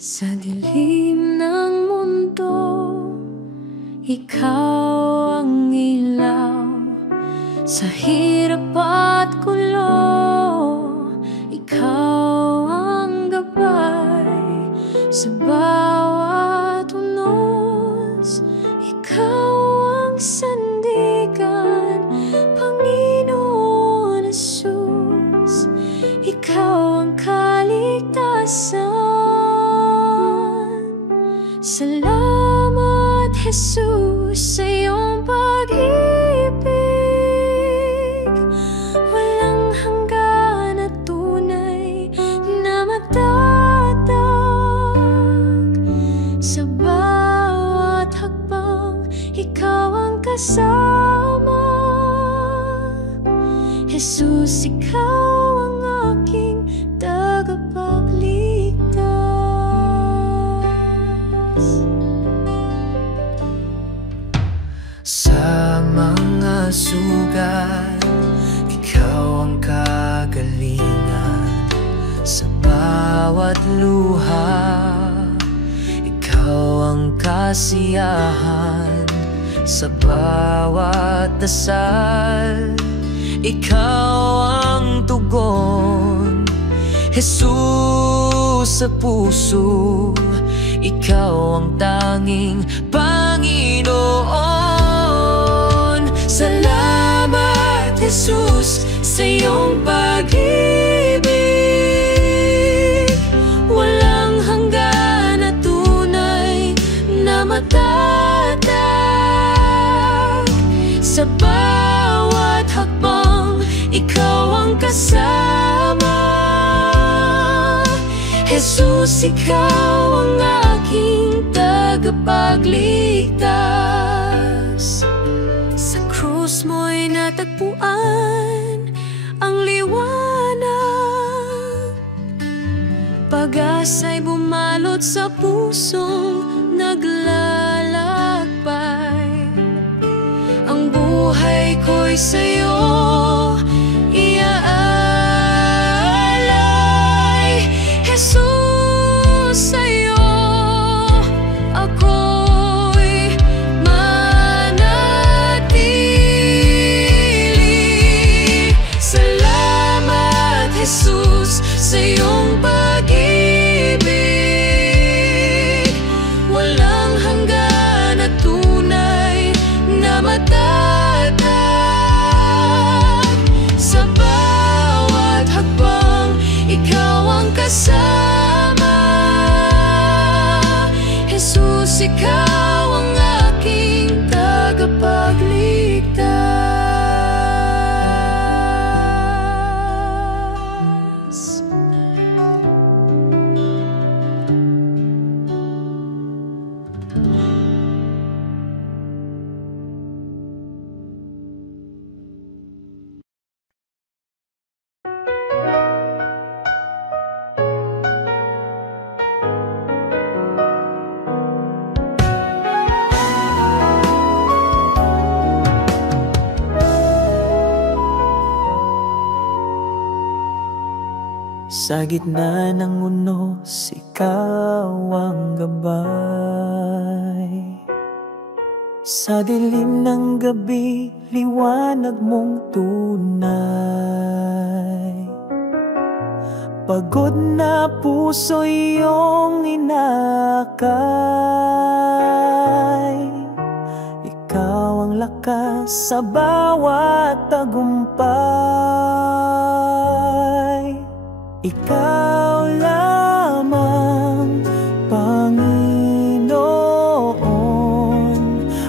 Sa dilim ng mundo, ikaw ang ilaw. Sa hirap at gulo, ikaw ang gabay. Sa bawat unos, ikaw ang sandigan. Panginoon Jesus, ikaw ang kaligtasan. Salamat, Jesus, sa iyong pag-ibig. Walang hanggan at tunay na matatag. Sa bawat hakbang, ikaw ang kasama. Jesus, ikaw ang aking tagapagligtas. Sa mga sugat, ikaw ang kagalingan. Sa bawat luha, ikaw ang kasiyahan. Sa bawat dasal, ikaw ang tugon. Jesus, sa puso, ikaw ang tanging Panginoon. Salamat, Jesus, sa iyong pag-ibig. Walang hanggan at tunay na matatag. Sa bawat hakbang, ikaw ang kasama. Jesus, ikaw ang aking tagapagligtas. Sa krus mo'y natagpuan ang liwanag. Pag-asa'y bumalot sa pusong naglalakbay. Ang buhay ko'y sa'yo iaalay. Jesus, sa'yo ako'y manatili. Salamat, Jesus, sa iyong pag-ibig. Walang hanggan at tunay na matatag. Sa bawat hakbang, ikaw ang kasama. Jesus, ikaw ang aking tagapagligtas. Sa gitna ng unos, ikaw ang gabay. Sa dilim ng gabi, liwanag mong tunay. Pagod na puso iyong inakay. Ikaw ang lakas sa bawat tagumpay. Ikaw lamang, Panginoon,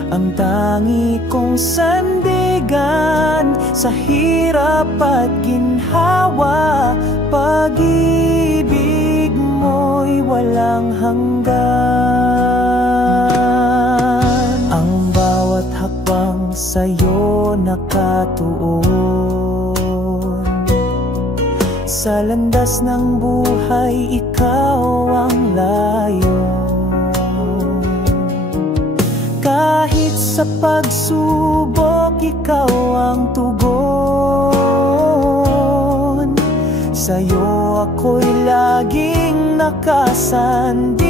ang tangi kong sandigan sa hirap at ginhawa. Pag-ibig mo'y walang hanggan. Ang bawat hakbang sa'yo nakatuon. Sa landas ng buhay, ikaw ang layon. Kahit sa pagsubok, ikaw ang tugon. Sa'yo ako'y laging nakasandig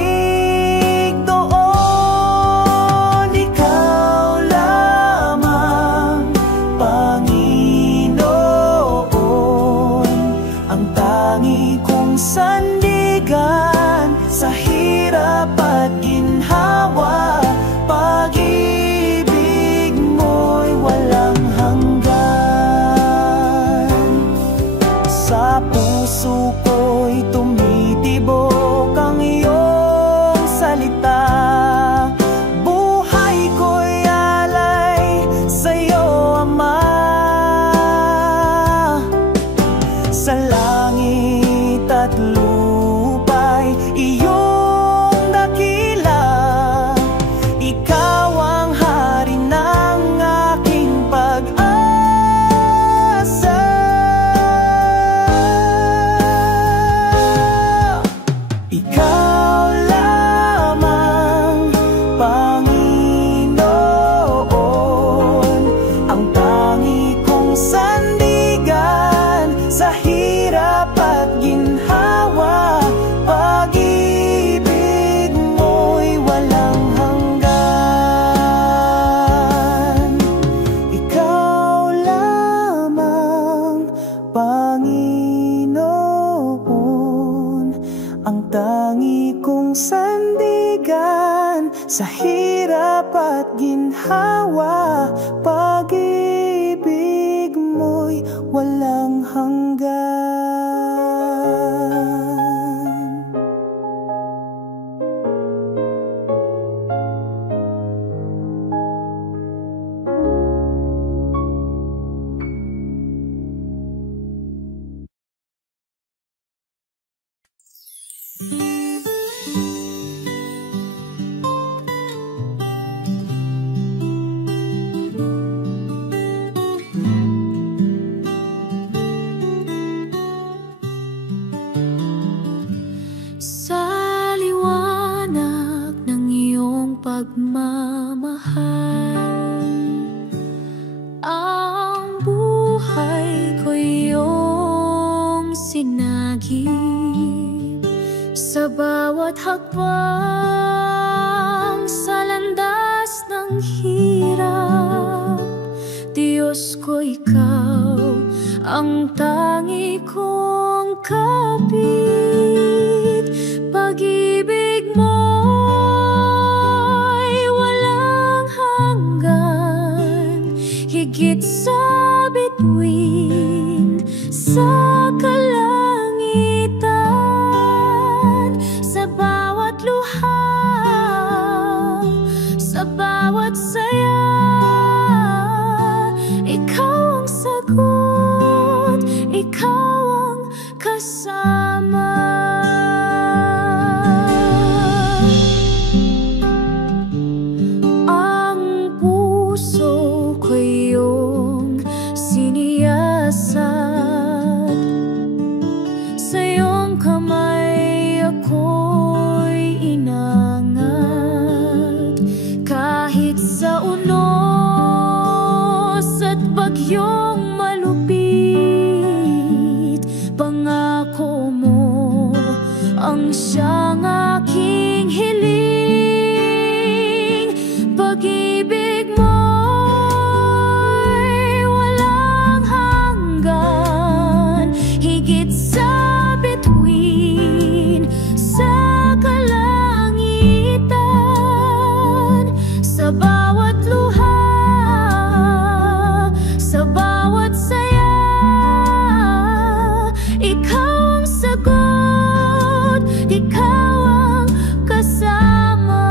doon. Ikaw lamang, Panginoon, ang tangi kong sandigan sa hirap at ginhawa. Pag-ibig mo'y walang hanggan. Sa puso ko'y tumitibok ang iyong salita. Buhay ko'y alay sa'yo, Ama. Sa langit at lupa'y iyong dakila. Ikaw ang hari ng aking pag-asa. Ikaw lamang, Panginoon, ang tangi kong sandigan sa hirap at ginhawa. Pag-ibig mo'y walang hanggan. Ikaw lamang, Panginoon, ang tangi kong sandigan sa hirap at ginhawa. Pag-ibig mo'y walang hanggan. Sa liwanag ng iyong pagmamahal, ang buhay ko iyong sinagip. Sa bawat hakbang sa landas ng hirap, Diyos ko, ikaw ang tangi kong kapit. Pag-ibig mo'y walang hanggan, higit sa bituin sa kalangitan. Sa bawat luha, sa bawat saya, ikaw ang sagot, ikaw ang kasama. Ang puso ko iyong siniyasat, sa iyong kamay ako'y inangat. Kahit sa unos at bagyong malupit, pangako mo ang siyang aking hiling. Pag-ibig mo'y walang hanggan, higit sa bituin sa kalangitan. Sa bawat luha, sa bawat saya, ikaw ang sagot, ikaw ang kasama.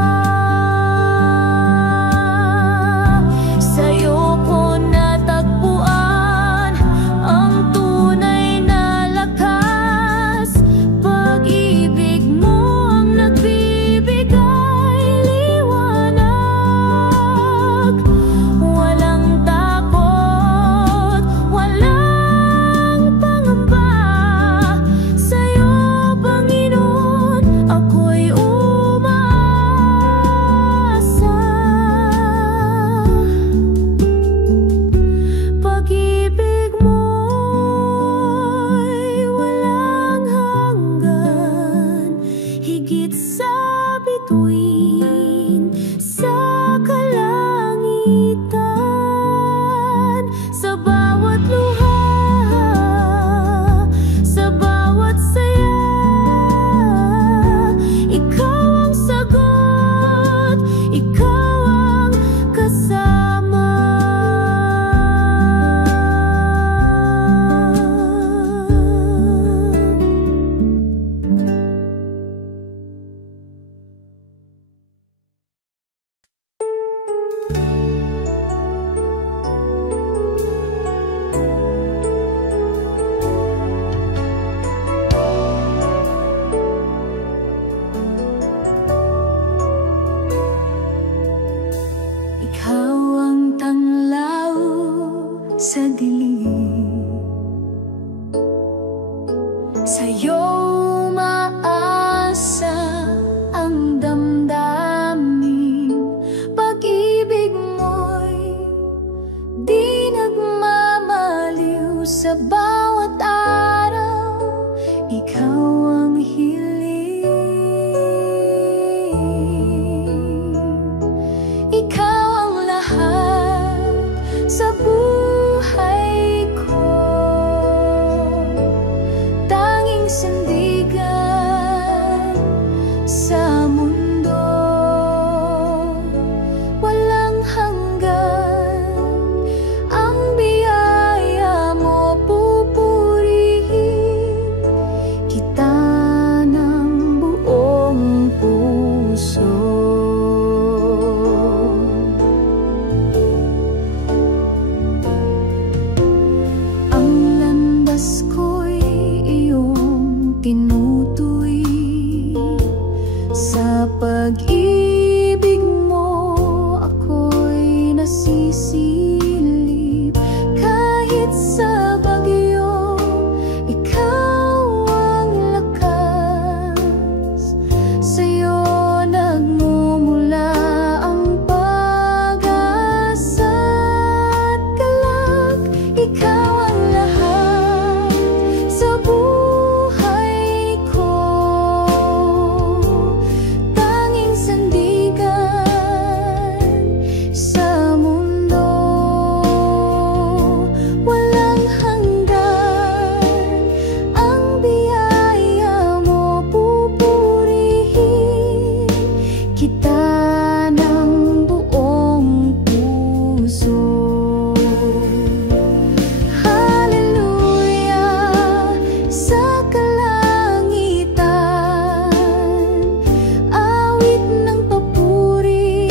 sa mundo. Walang hanggan ang biyaya mo, pupurihin kita ng buong puso. Ang landas ko'y iyong tinutuwi, sa pag-ibig mo ako'y nasisilip. Kahit sa bagyo, ikaw ang lakas. Sa'yo nagmumula ang pag-asa at galak. Ikaw ang lahat sa buhay ko, tanging sandigan sa mundo. Walang hanggan ang biyaya mo, pupurihin kita ng buong puso. Hallelujah sa kalangitan, awit ng papuri,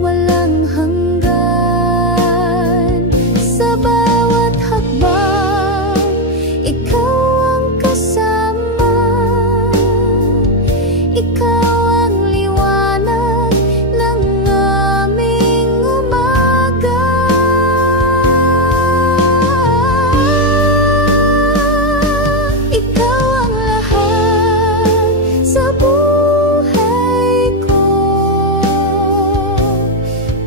walang hanggan. Sa bawat hakbang, ikaw ang kasama. Ikaw ang liwanag ng aming umaga. Ikaw ang lahat sa buhay ko,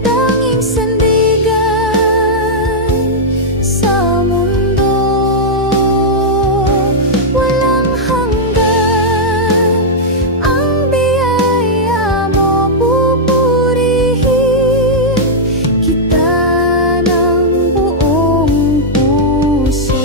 tanging sandigan sa mundo. Walang hanggan ang biyaya mo, pupurihin kita ng buong puso.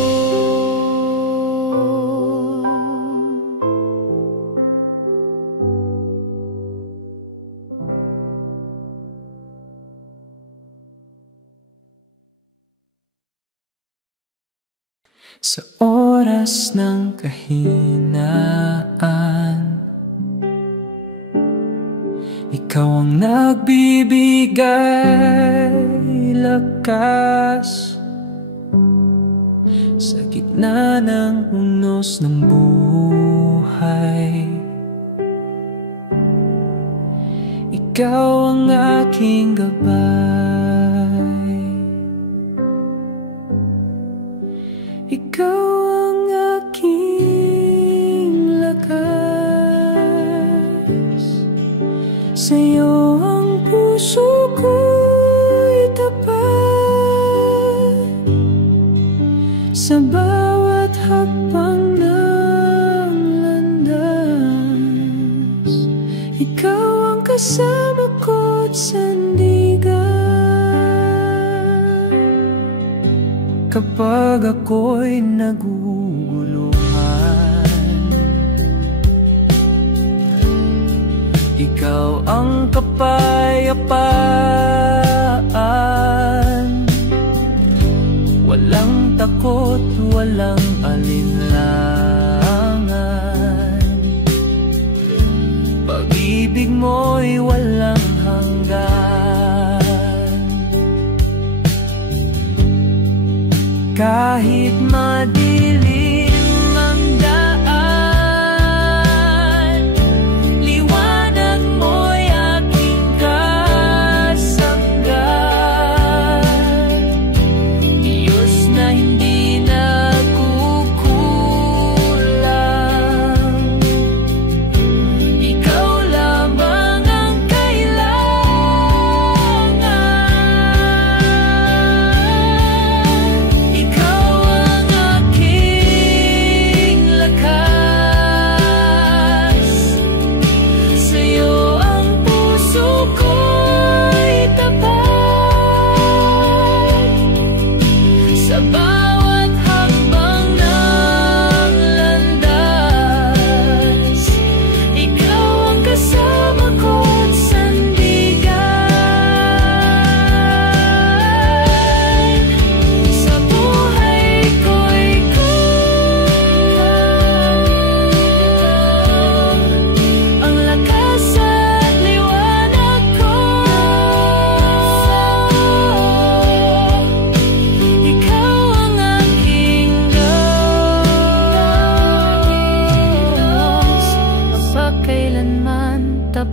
Sa oras ng kahinaan, ikaw ang nagbibigay lakas. Sa gitna ng unos ng buhay, ikaw ang aking gabay. Ikaw ang aking lakas. Sa'yo ang puso ko'y tapat. Sa bawat hakbang ng landas, ikaw ang kasama ko't sandigan. Kapag ako'y naguguluhan, ikaw ang kapayapaan. Walang takot, walang alinlangan. Pag-ibig mo'y walang hanggan. Kahit madilim ang daan, liwanag mo'y aking kasanggan. Diyos na hindi nagkukulang, ikaw lamang ang kailangan. Ikaw ang aking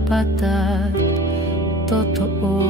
tapat at totoo.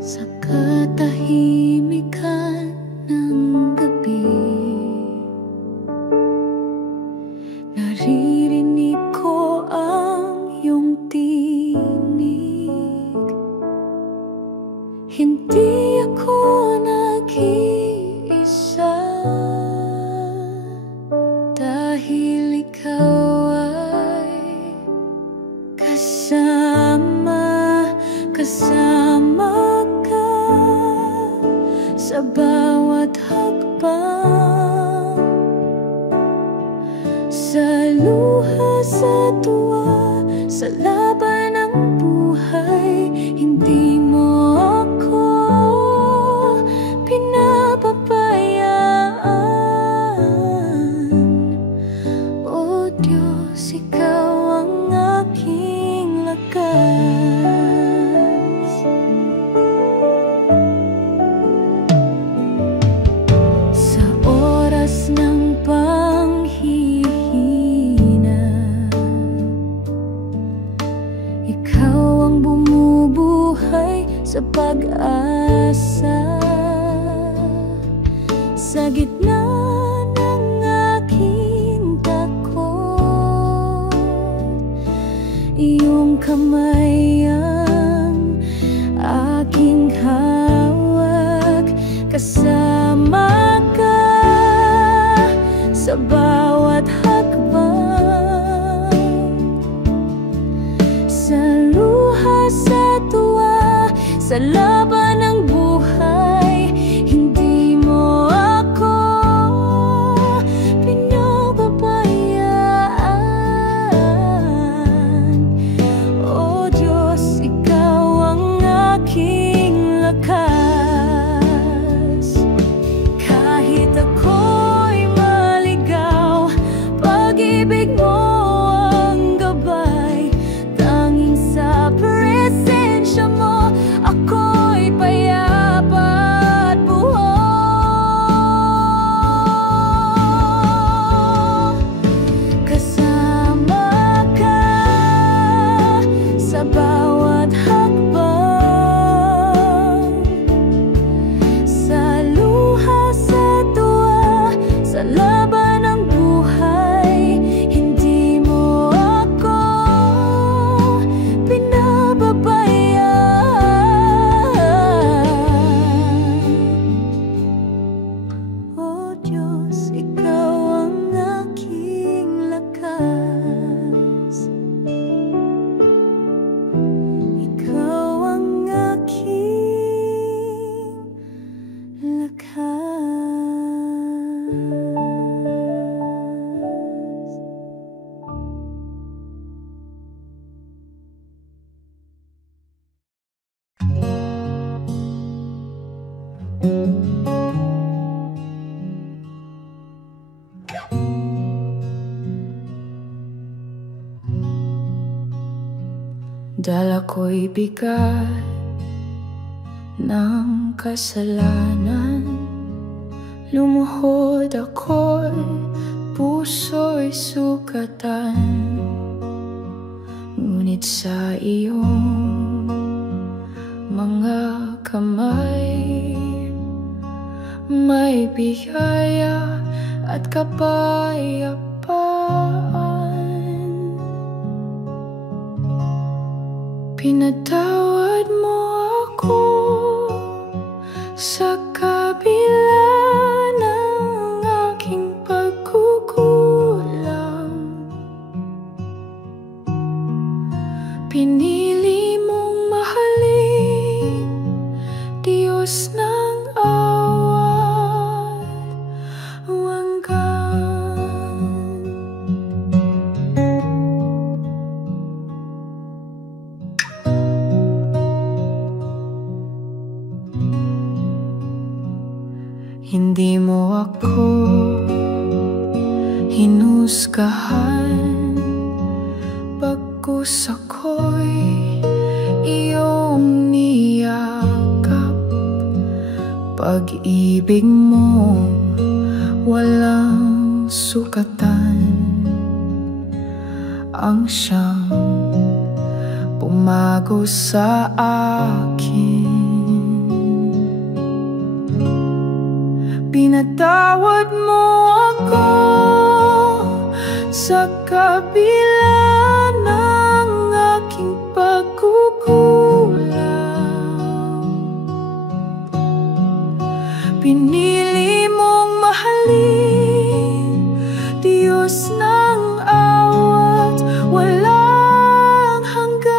Sa katahimikan ng gabi, naririnig ko ang iyong tinig. Hindi ako nag-iisa, dahil ikaw ay kasama ka sa bawat hakbang, sa luha, sa tuwa, sa laban ng buhay. Hindi mo ako pinapabayaan. O Diyos, ikaw ang aking lakas. Sa oras ng panghihina, ikaw ang bumubuhay sa pag-asa. Sa gitna ng aking takot, iyong kamay ang aking hawak. Kasama ka sa bawat hakbang, sa luha, sa tuwa, sa laban ng buhay. Hindi mo ako pinapabayaan. O Diyos, ikaw ang aking lakas. Kahit ako'y maligaw, pag-ibig mo ang gabay. Tanging sa presensya mo ako'y payapa at buhok. Kasama ka sa bawat hakbang, sa luha, sa tuwa, sa laban ng buhay. Hindi mo ako pinababayaan. O Diyos, ikaw ang aking lakas. Ikaw ang aking lakas. Dala ko'y bigat ng kasalanan, lumuhod ako'y puso'y sugatan. Ngunit sa iyong mga kamay may biyaya at kapayapaan. Pinatawad mo ako sa kabila ng aking pagkukulang. Pinili mong mahalin, Diyos ng awa hanggan. husgahan. Bagkus ako'y iyong niyakap. Pag-ibig mo walang sukatan, ang siyang pumago sa akin. Pinatawad mo ako sa kabila ng aking pagkukulang. Pinili mong mahalin, Diyos ng awat walang hanggan.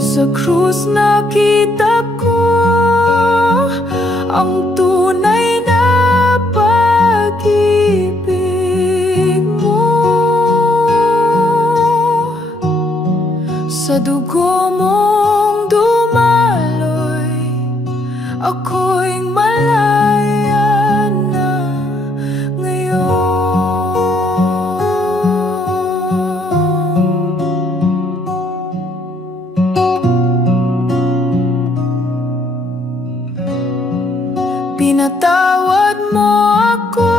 Sa krus nakita ko ang tunay na pag-ibig mo. Sa dugo mong dumaloy, ako'y malaya na ngayon. Pinatawad mo ako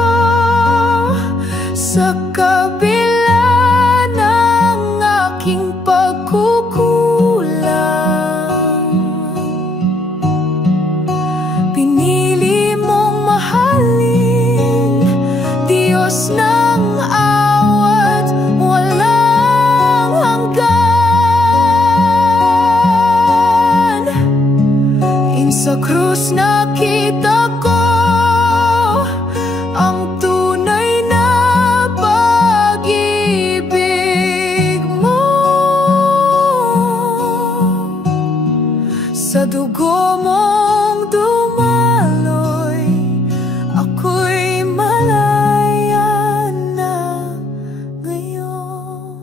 sa kabila ng aking pagkukulang. Pinili mong mahalin, Diyos ng awat walang hanggan. Sa krus nakita ko ang tunay na pag-ibig mo. Sa dugo mong dumaloy, ako'y malaya na ngayon.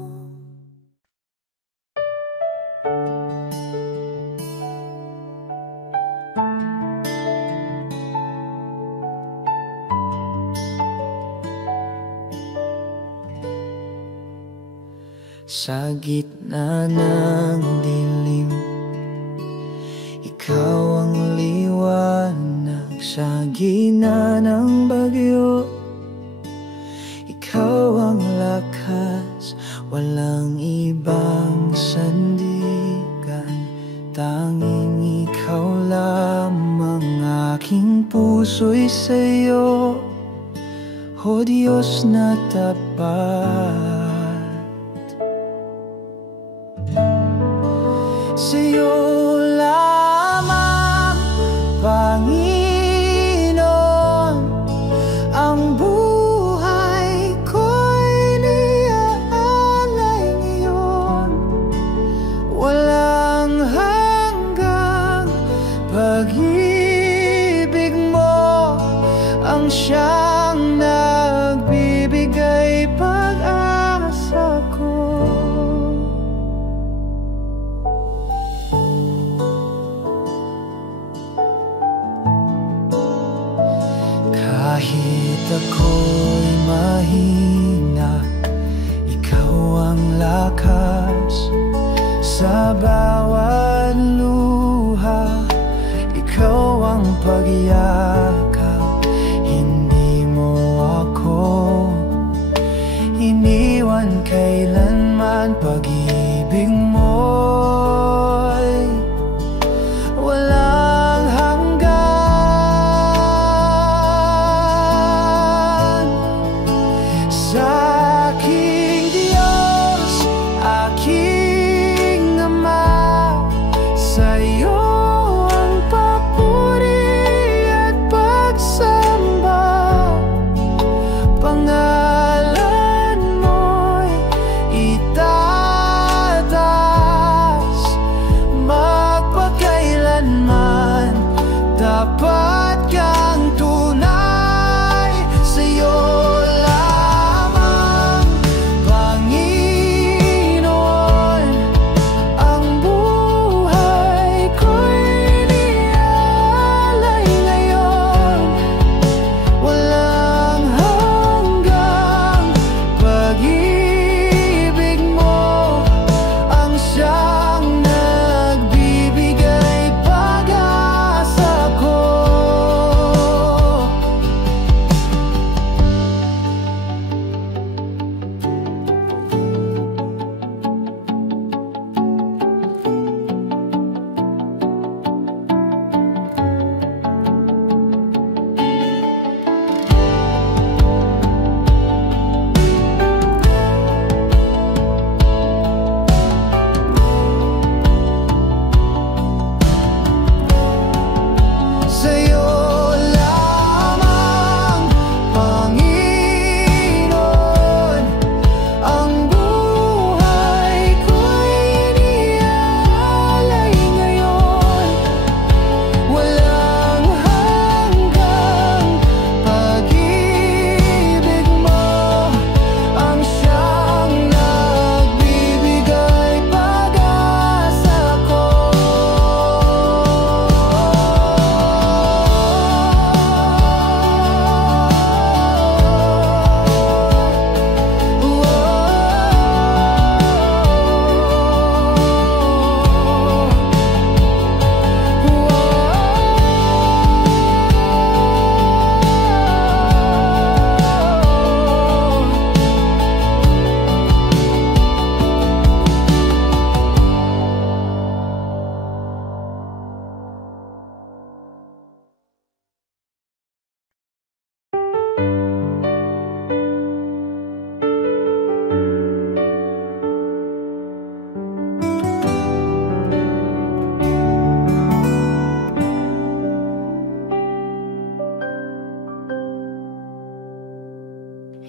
Sa gitna ng dilim, ikaw ang liwanag. Sa gitna ng bagyo, ikaw ang lakas. Walang ibang sandigan, tanging ikaw lamang. Aking puso'y sa'yo, o Diyos na tapat. Sa'yo lamang, Panginoon, ang buhay ko'y niaalay ngayon. Walang hanggang pag-ibig mo ang siyang nagbibigay pag-asa ko. Kahit ako'y mahina, ikaw ang lakas. Sa bawat luha, ikaw ang pagyakap. Hindi mo ako iniwan kailanman. Pag-ibig mo'y walang hanggan. Sa aking Diyos, aking Ama, sa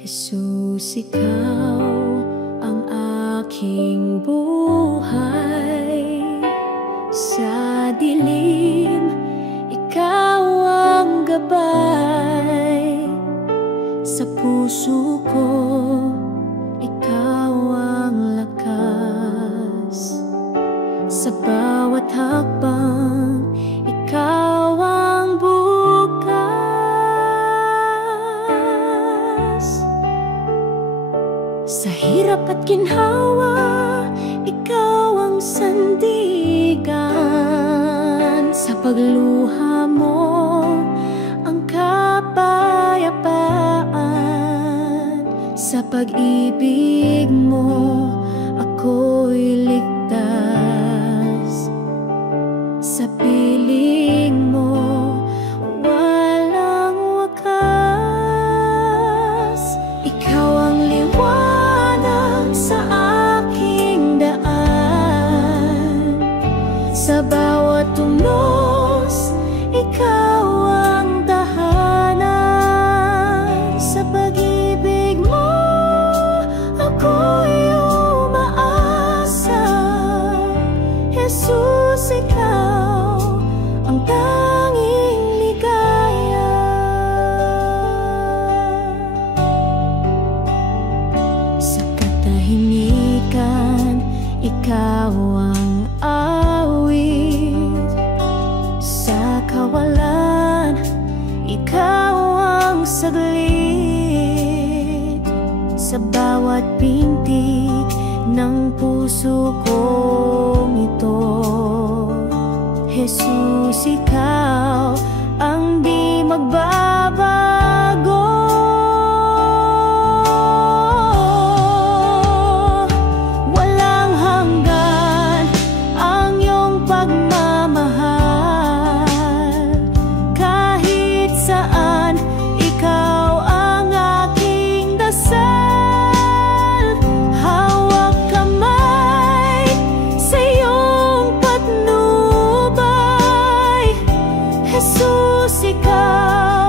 Jesus, ikaw ang aking buhay. Sa dilim, ikaw ang gabay. Sa puso ko, ikaw ang lakas. Sa bawat hakbang, ikaw ang bukas. Sa hirap at ginhawa, ikaw ang sandigan. Sa pagluha mo, ang kapayapaan. Sa pag-ibig mo, ako'y ligtas. Sa piling mo, walang wakas. Ikaw ang liwanag sa aking daan. Sa bawat tunos, ikaw ang tahanan. Sa pag-ibig mo, ako'y umaasa. Jesus, ikaw ang tanging ligaya. Sa katahimikan, ikaw ang awit. Sa kawalan, ikaw ang saglit. Sa bawat pintig ng puso kong ito, Jesus, ikaw ang di magbabago. Walang hanggan ang iyong pagmamahal. Kahit saan, ikaw ang aking dasal. Hawak kamay sa iyong patnubay. Jesus, ikaw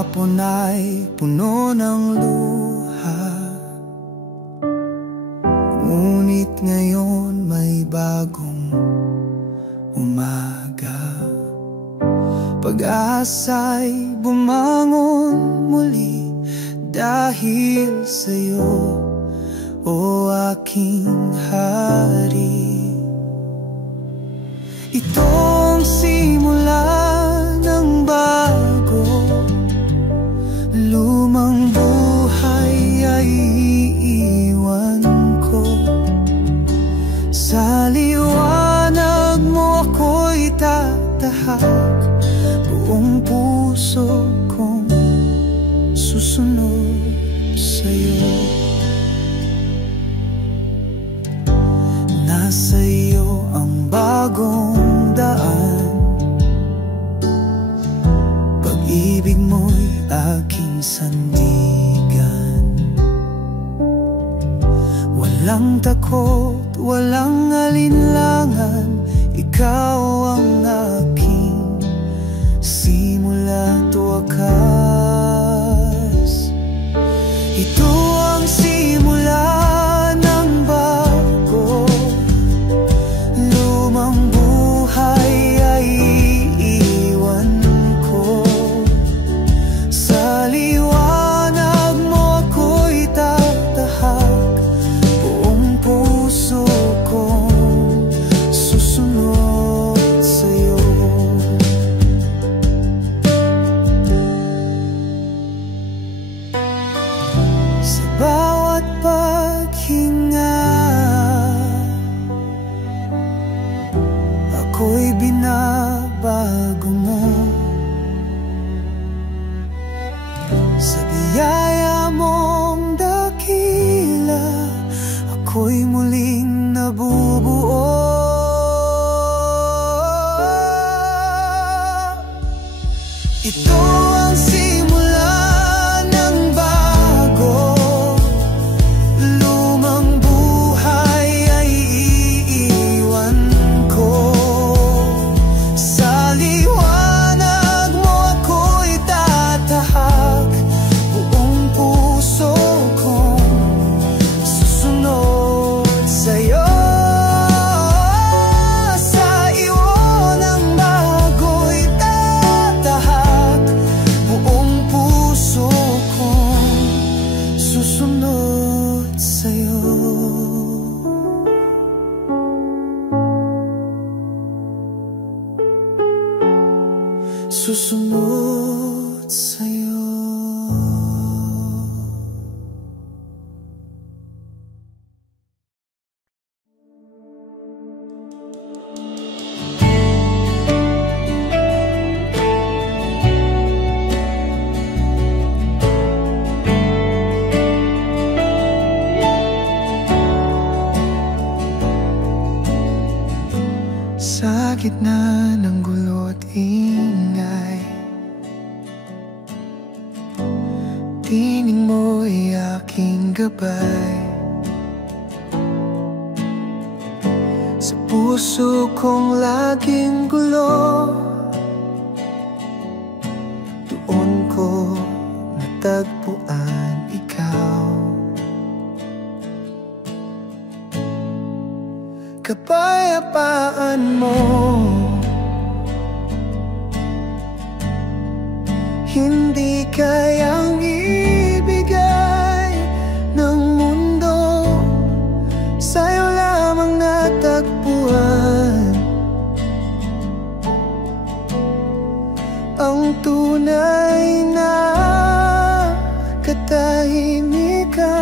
Kahapon ay puno ng luha, ngunit ngayon may bagong umaga. Pag-asa'y bumangon muli dahil sa'yo, o aking hari. Itong simula ng bago, lumang buhay ay iiwan ko. Sa liwanag mo ako'y tatahak, buong puso kong susunod sa'yo. Nasa iyo ang bagong daan, pag-ibig mo'y aking sandigan. Walang takot, walang alinlangan, ikaw ang aking simula't wakas. Ito ang simula ng bago, lumang buhay ay iiwan ko. Sa liwanag mo ako'y tatahak, buong puso kong susunod sa'yo. Sa bawat paghinga ako'y binabago mo. Sa biyaya mong dakila ako'y muling nabubuo. Ito ang simula ng bago, lumang buhay ay iiwan ko. Sa liwanag mo ako'y tatahak, buong puso kong susunod sa'yo. Sa iyo ng bago'y tatahak, buong puso kong susunod sa'yo. Susunod sa'yo. Sa gitna ng gulo at ingay, tining mo'y aking gabay. Sa puso kong laging gulo, doon ko natagpuan ikaw. Kapayapaan mo hindi kayang ibigay ng mundo, sa'yo lamang natagpuan ang tunay na katahimikan.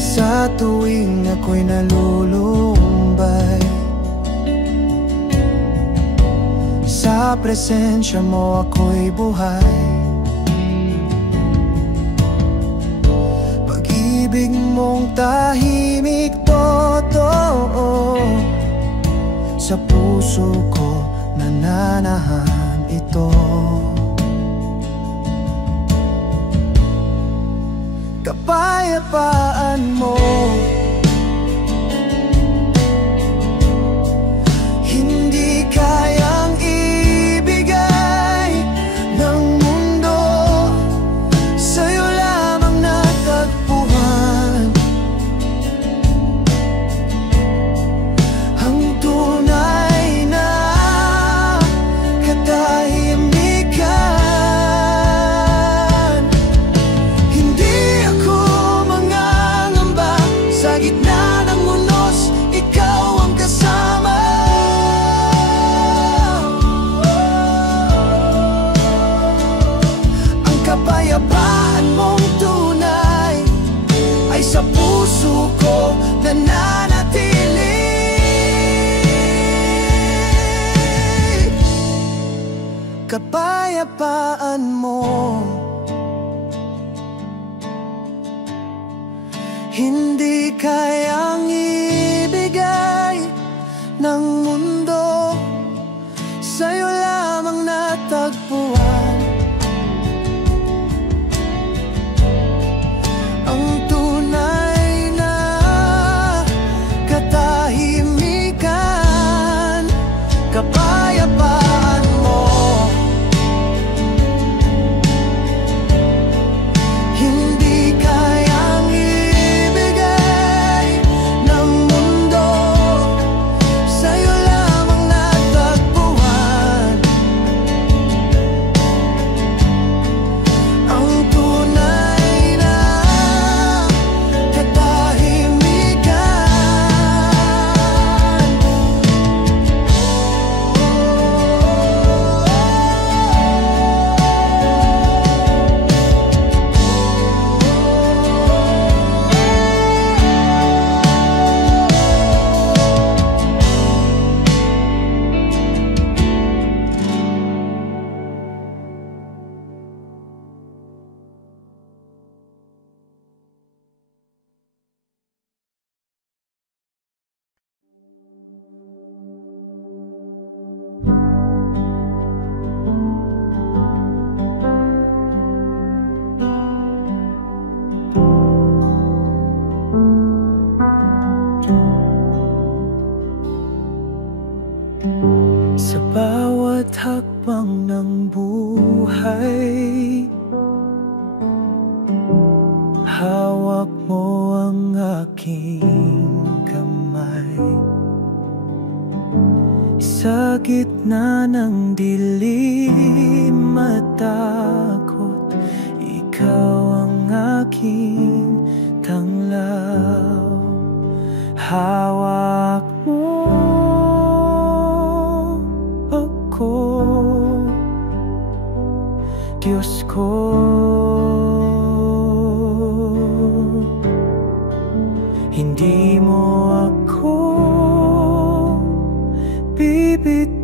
Sa tuwing ako'y nalulumbay, sa presensya mo ako'y buhay. Pag-ibig mong tahimik totoo, sa puso ko nananahan ito. kapayapaan mo. Hindi kayang ibigay ng mundo, sa'yo lamang natagpuan ang tunay na katahimikan. Hindi ako mangangamba, sa gitna ng unos, ikaw ang kasama. Ang kapayapaan mong tunay ay sa puso ko nananatili. Kapayapaan mo, hindi kayang ibigay ng mundo, sa'yo lamang natagpuan ang tunay na katahimikan. Kapayapaan mo, hindi kayang ibigay ng mundo, sa'yo lamang natagpuan ang tunay na katahimikan. Sa bawat hakbang ng buhay, hawak mo ang aking kamay. Sa gitna ng dilim at takot, ikaw ang aking tanglaw. Hawak mo ako, Diyos ko. Hindi mo ako bibitiwan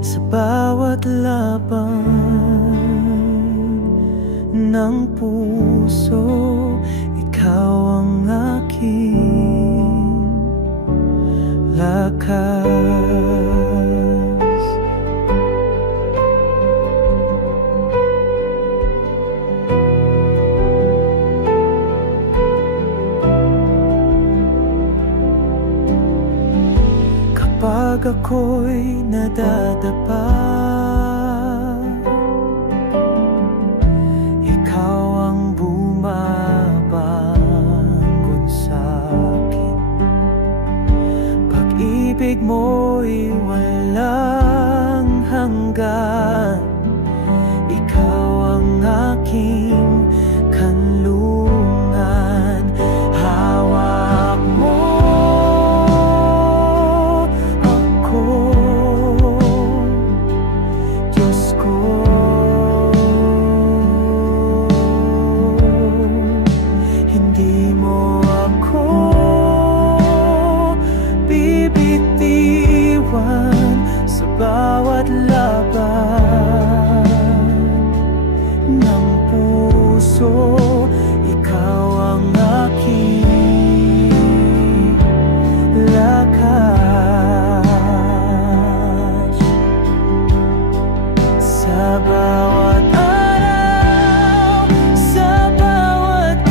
sa bawat laban ng puso. Ikaw ang aking lakas. Kapag ako'y nadadapa, ikaw ang bumabangon sa'kin. Pag-ibig mo'y walang hanggan, ikaw ang aking kanlungan. Hawak mo bawat laban ng puso. Ikaw ang aking lakas. Sa bawat araw, sa bawat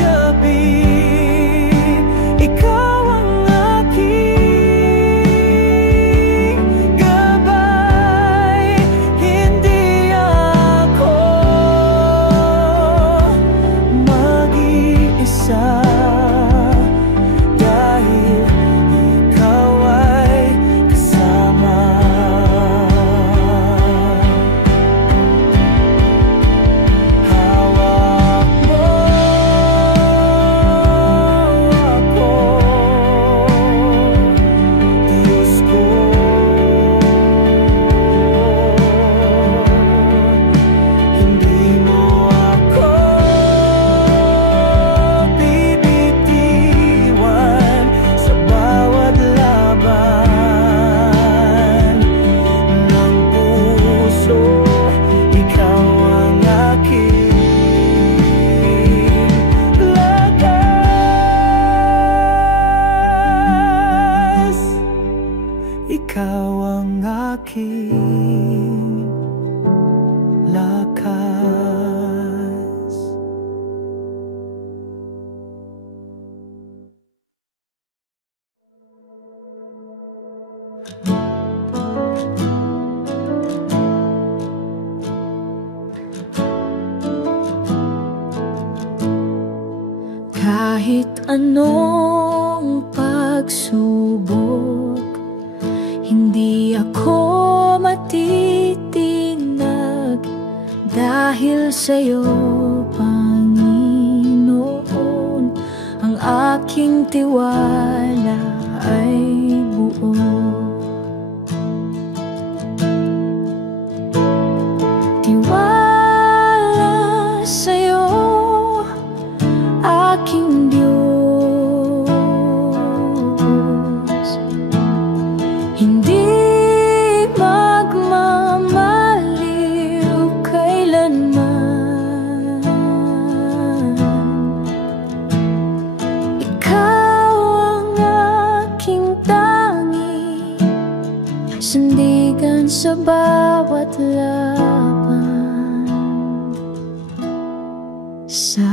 aking lakas. Kahit anong pagsubok, hindi ako matitinag dahil sa'yo, Panginoon. Ang aking tiwala ay buo. Tiwala sa'yo, aking Diyos. Hindi magmamaliw kailanman. Ikaw ang aking tangi, sandigan sa bawat laban. Sa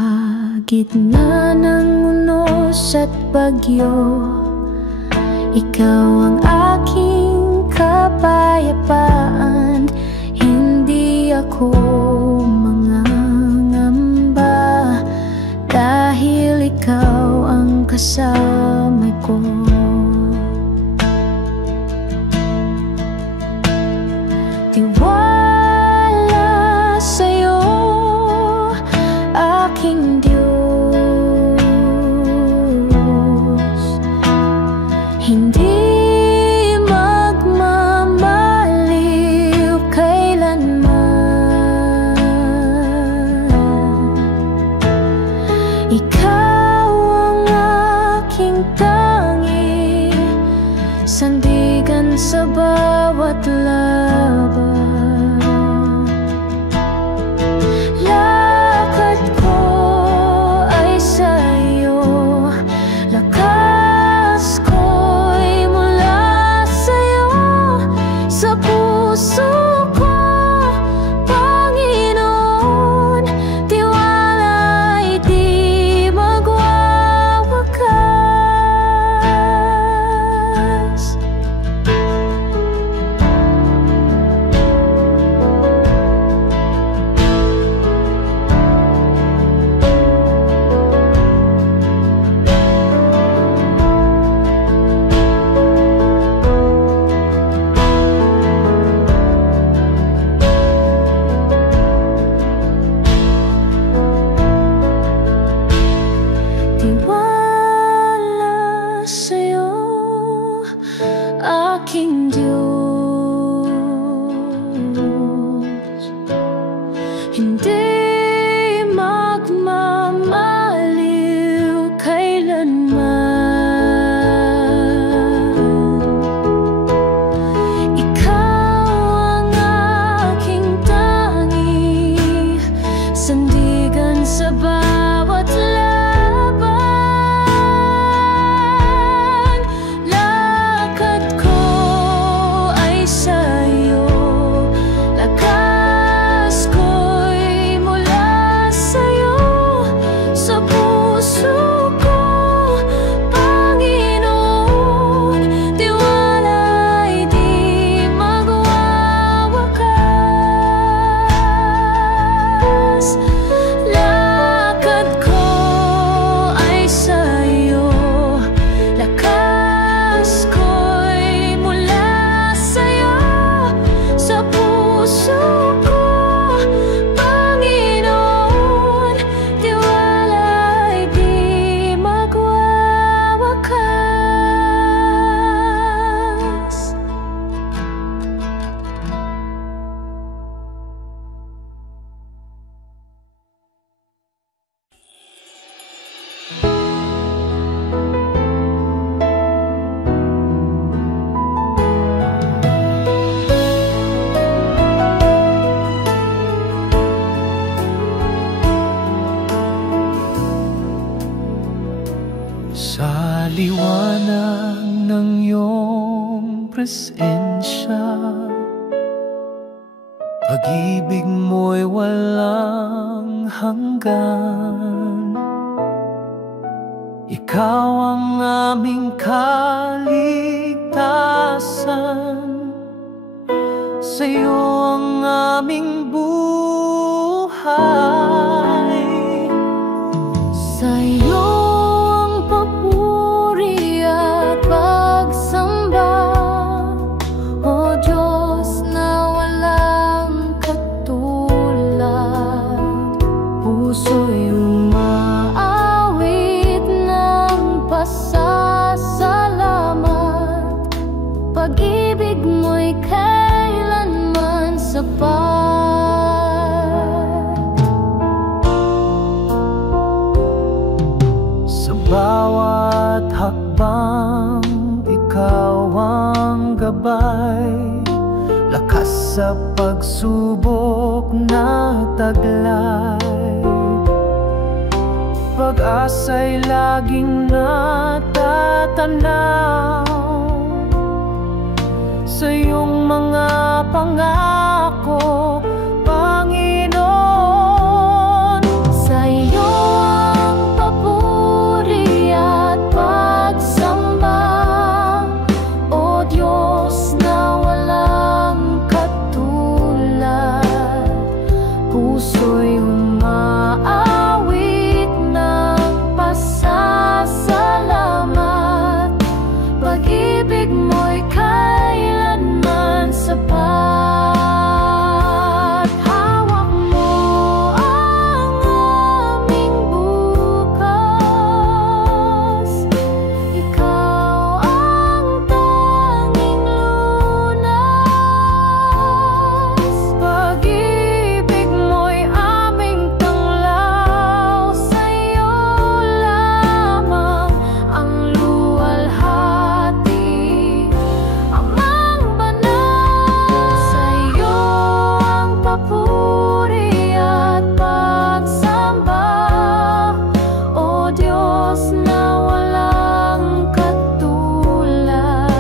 gitna ng unos at bagyo, ikaw ang aking kapayapaan. Hindi ako mangangamba dahil ikaw ang kasama ko. Tiwala sa'yo, aking Diyos. Hindi magmamaliw kailanman. Ikaw ang aking tangi, sandigan sa bawat laban. Lakad ko ay sa'yo, lakas ko'y mula sa'yo. Sa puso ko, Panginoon, tiwala'y di magwawakas. Pag-ibig mo'y walang hanggan. Ikaw ang aming kaligtasan, sa'yo ang aming buhay. Sa'yo ang papuri at pagsamba, O Diyos na walang katulad. Puso'y umaawit ng pasasalamat, pag-ibig mo'y kailanman sapat. Bawat hakbang, ikaw ang gabay, lakas sa pagsubok na taglay. Pag-asa'y laging natatanaw sa iyong mga pangako, Panginoon. Sa iyo ang papuri at pagsamba, O Diyos na walang katulad. Puso'y umaawit ng pasasalamat, pag-ibig mo'y kailanman sapat. Hawak mo ang aming bukas, ikaw ang tanging lunas. Pag-ibig mo'y aming tanglaw, sa'yo lamang ang luwalhati, Amang banal. Sa'yo ang papuri at pagsamba, O Diyos na walang katulad.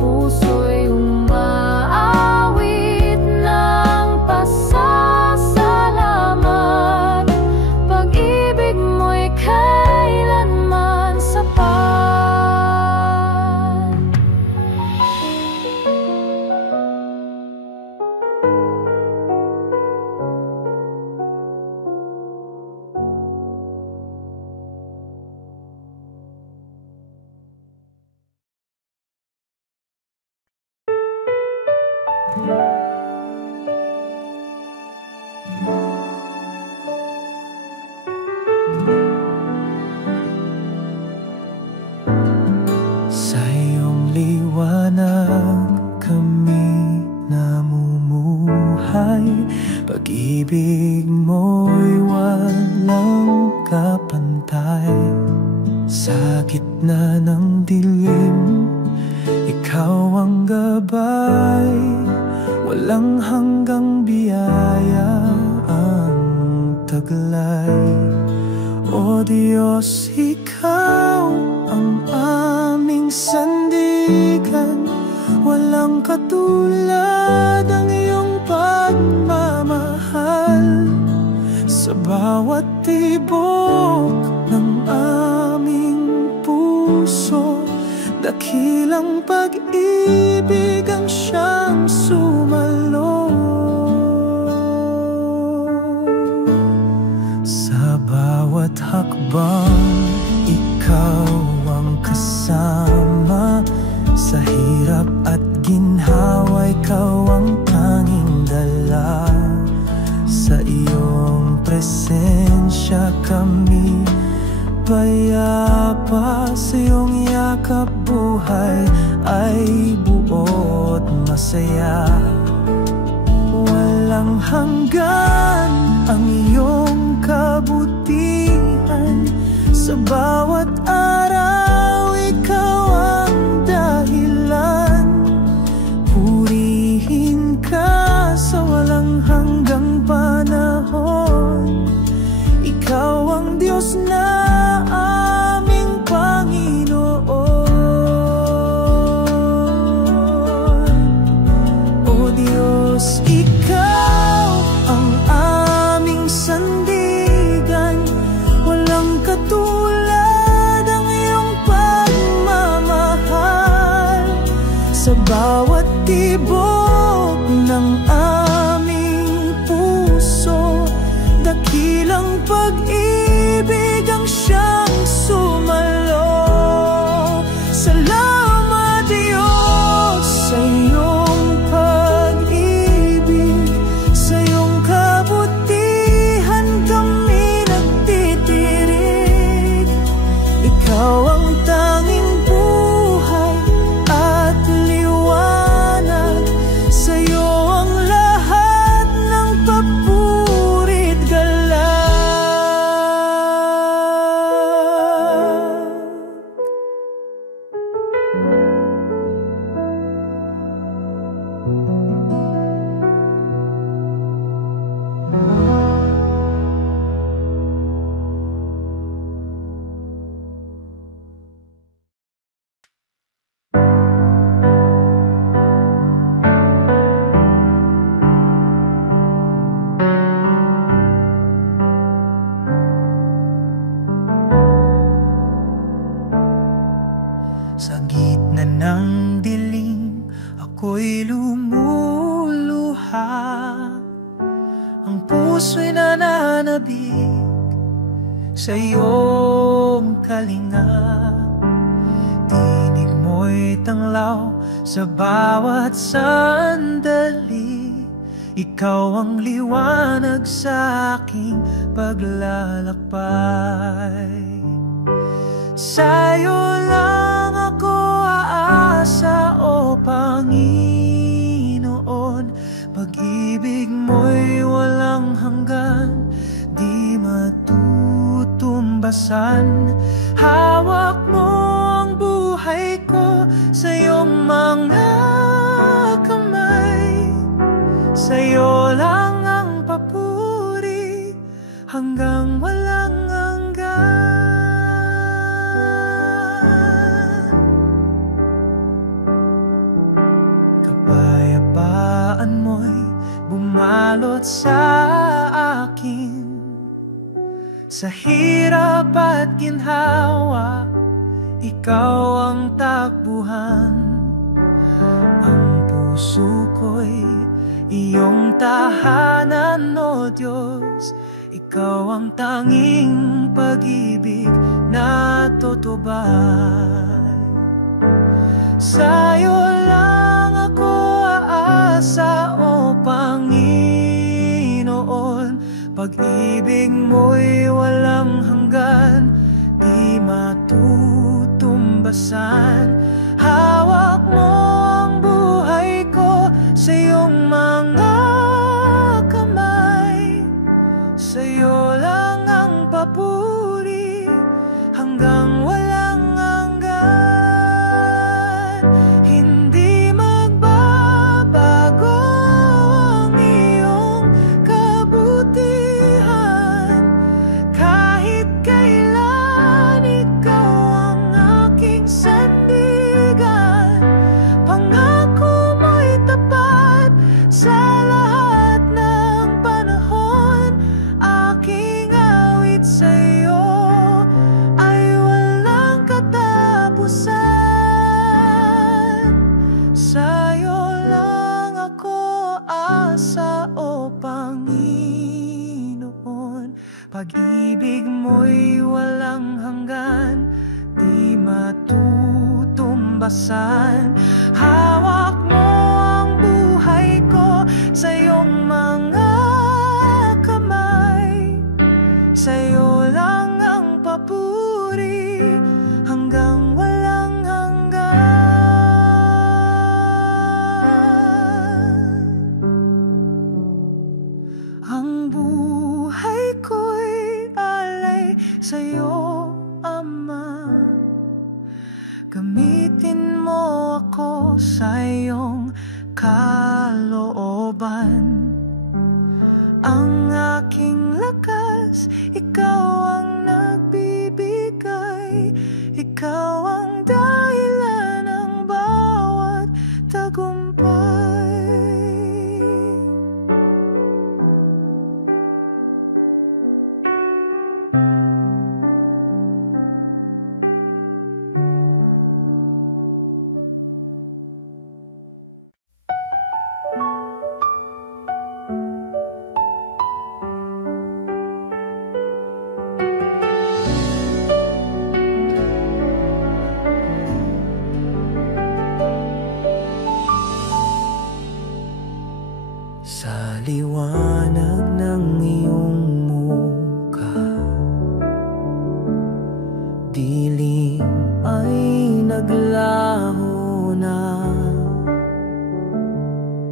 Puso'y umaawit ng pasasalamat, pag-ibig mo'y kailanman sapat. Sa iyong liwanag kami namumuhay, pag-ibig mo'y walang kapantay. Sa gitna ng dilim, ikaw ang gabay, walang hanggang biyaya ang taglay. O Diyos, ikaw ang aming sandigan, walang katulad ang iyong pagmamahal. Sa bawat tibok ng aming puso, dakilang pag-ibig ang siyang sumalo. Sa bawat hakbang, ikaw ang kasama, sa hirap at ginhawa, ikaw ang tanging dala. Sa iyong presensya kami payapa, sa iyong yakap buhay ay buot masaya. Walang hanggan ang iyong kabutihan, sa bawat araw ikaw ang dahilan. Purihin ka sa walang hanggang panahon, ikaw ang Diyos na aming Panginoon. O Diyos, ikaw sabik sa iyong kalinga. Tinig mo'y tanglaw sa bawat sandali. Ikaw ang liwanag sa aking paglalakbay. Sa'yo lang ako aasa, o Panginoon. Pag-ibig mo'y walang hanggan, di matutumbasan. Hawak mo ang buhay ko sa iyong mga kamay. Sa'yo lang ang papuri hanggang walang hanggan. Kapayapaan mo'y bumalot sa akin. Sa hirap at ginhawa, ikaw ang takbuhan. Ang puso ko'y iyong tahanan, o Diyos. Ikaw ang tanging pag-ibig na tutubay. Sa'yo lang ako aasa, o Panginoon. Pag-ibig mo'y walang hanggan, di matutumbasan. Hawak mo ang buhay ko sa iyong mga kamay. Sa'yo lang ang papuri hanggang walang hanggan. Hindi magbabago ang iyong kabutihan. Kahit kailan ikaw ang aking sandigan. Pangako mo'y tapat sa lahat ng panahon. Aking awit sa'yo ay walang katapusan. Sa'yo lang ako asa, o Panginoon. Pag-ibig mo'y walang hanggan, di matutumbasan. Hawak mo ang buhay ko sa iyong mga kamay. Sa'yo lang ang papuri hanggang walang hanggan. Ang buhay ko'y alay sa'yo, Ama. Gamitin mo ako sa iyong kalooban. Ang aking lakas, ikaw ang nagbibigay. Ikaw ang dahilan ng bawat tagumpay. Sa liwanag ng iyong mukha, dilim ay naglaho na.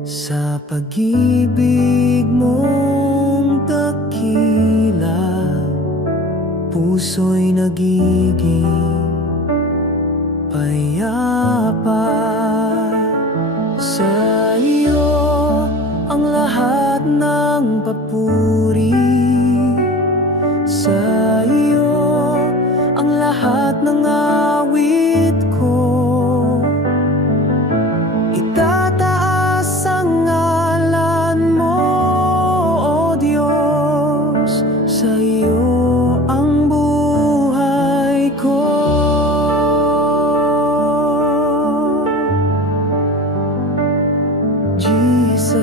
Sa pag-ibig mong dakila, puso'y nagiging payapa. Sa iyo ang lahat ng papuri. Sa iyo ang lahat ng awit ko. Itataas ang ngalan mo, o Diyos. Sa iyo ang buhay ko. Jesus,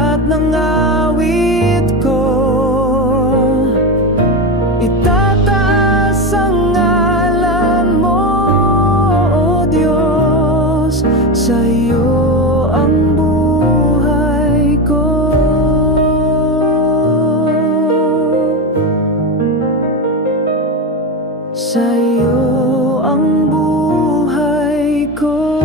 lahat ng awit ko. Itataas ang ngalan mo, O Diyos, sa'yo ang buhay ko. Sa'yo ang buhay ko.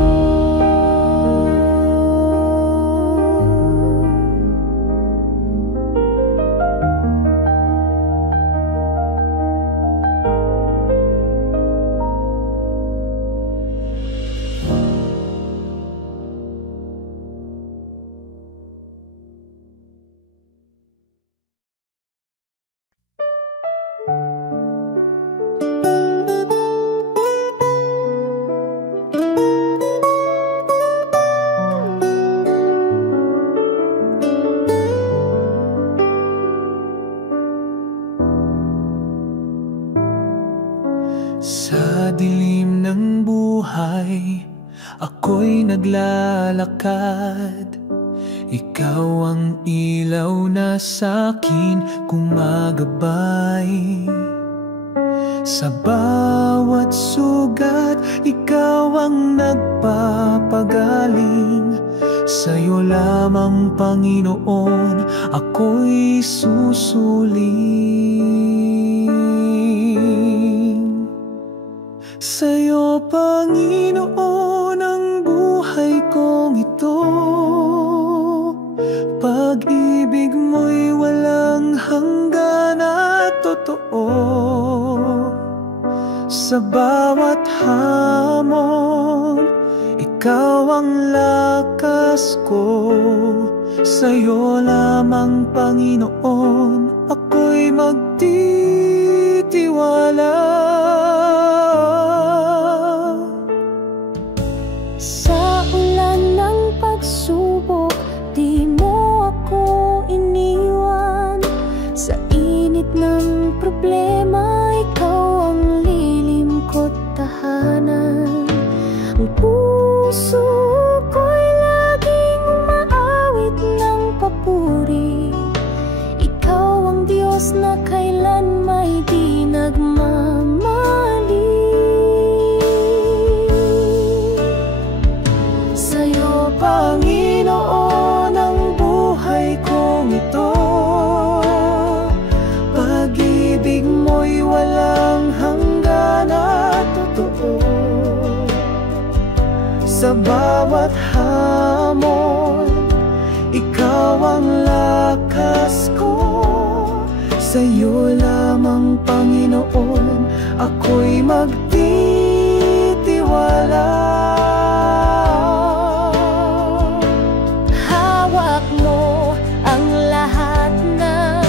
Sa dilim ng buhay, ako'y naglalakad. Ikaw ang ilaw na sa'kin gumagabay. Sa bawat sugat, ikaw ang nagpapagaling. Sa'yo lamang, Panginoon, ako'y susuling. Sa'yo, Panginoon, ang buhay kong ito. Pag-ibig mo'y walang hanggan at totoo. Sa bawat hamon, ikaw ang lakas ko. Sa'yo lamang, Panginoon, ako'y magtitiwala. Sa ulan ng pagsubok, di mo ako iniwan. Sa init ng problema, ikaw ang lilim ko't tahanan. Ang puso ko'y laging umaawit ng papuri. Ikaw ang Diyos na kailan may di nagmamali. Sa'yo, Panginoon, ang buhay kong ito. Pag-ibig mo'y walang hanggan at totoo. Sa bawat hamon, ikaw ang lakas ko. Sa'yo lamang, Panginoon, ako'y magtitiwala. Hawak mo ang lahat ng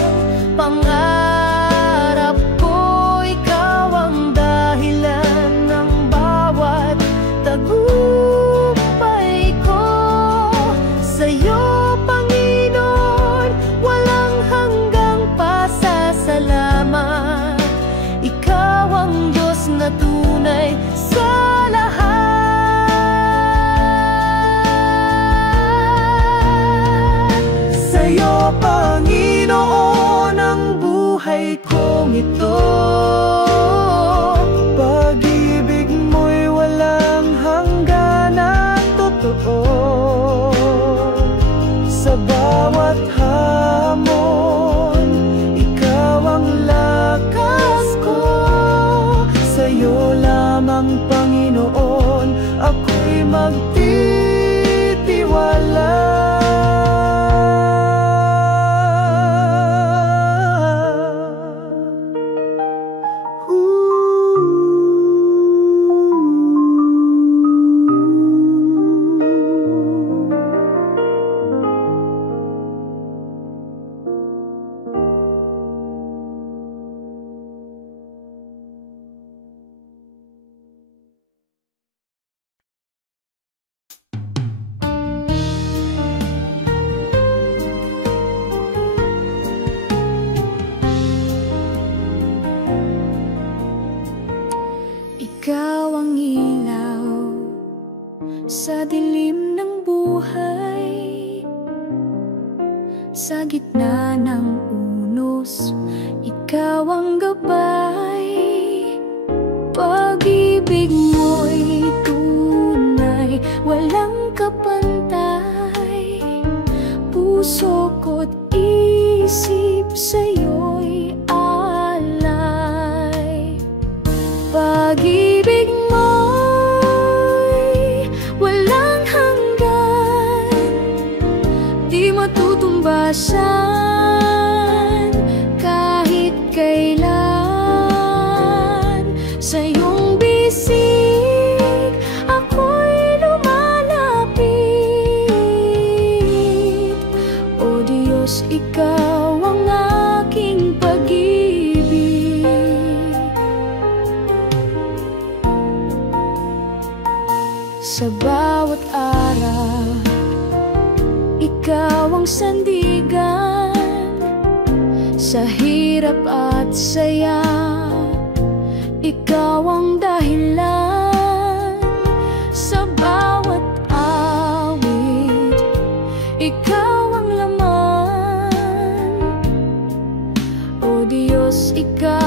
pangarap ko. Ikaw ang dahilan ng bawat tagumpay ko. Sa'yo, Panginoon, walang hanggang pasasalamat. Ikaw ang Diyos na tunay sa lahat. Sa'yo, Panginoon, ang buhay kong ito. Pag-ibig mo'y walang hanggan at totoo. Sa bawat hamon, ikaw ang lakas ko. Sa'yo lamang, Panginoon, ako'y magtitiwala. Sa gitna ng unos, ikaw ang gabay. Pag-ibig mo'y tunay, walang kapantay. Puso ko't isip sa'yo'y alay. Pag-ibig mo'y walang hanggan, di matutumbasan kahit kailan. Sa iyong bisig ako'y lumalapit. O Diyos, ikaw ang aking pag-ibig. Sa bawat araw, ikaw ang sandigan. Sa hirap at saya, ikaw ang dahilan. Sa bawat awit, ikaw ang laman. O Diyos, ikaw